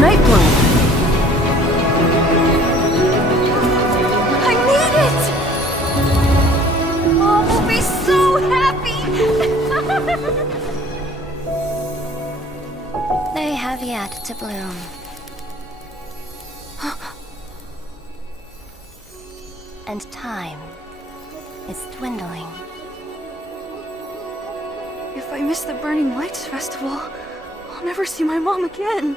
night bloom. I made it! Oh, we'll be so happy! They have yet to bloom. And time is dwindling. If I miss the Burning Lights Festival, I'll never see my mom again.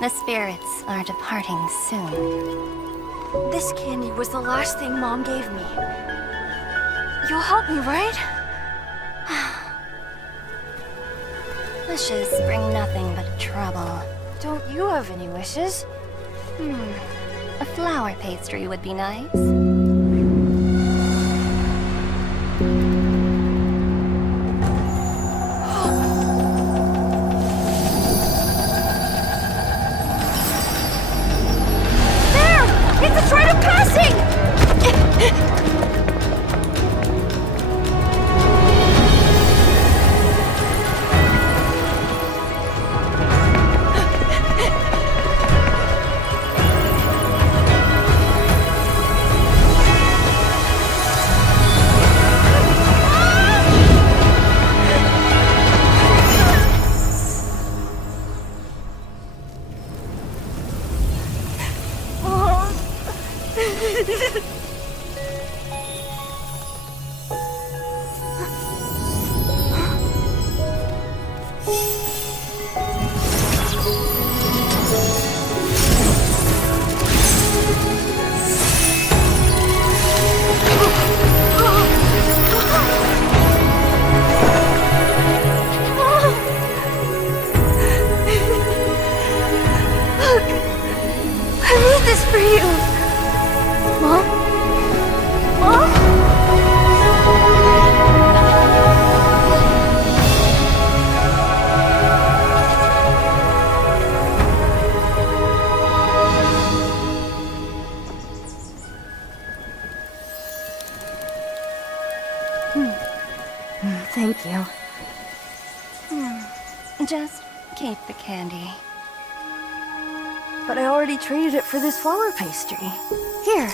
The spirits are departing soon. This candy was the last thing Mom gave me. You'll help me, right? Wishes bring nothing but trouble. Don't you have any wishes? A flower pastry would be nice. It's a rite of passing! I made this for you! Mom? Mom? Thank you. Just keep the candy. But I already traded it for this flower pastry. Here.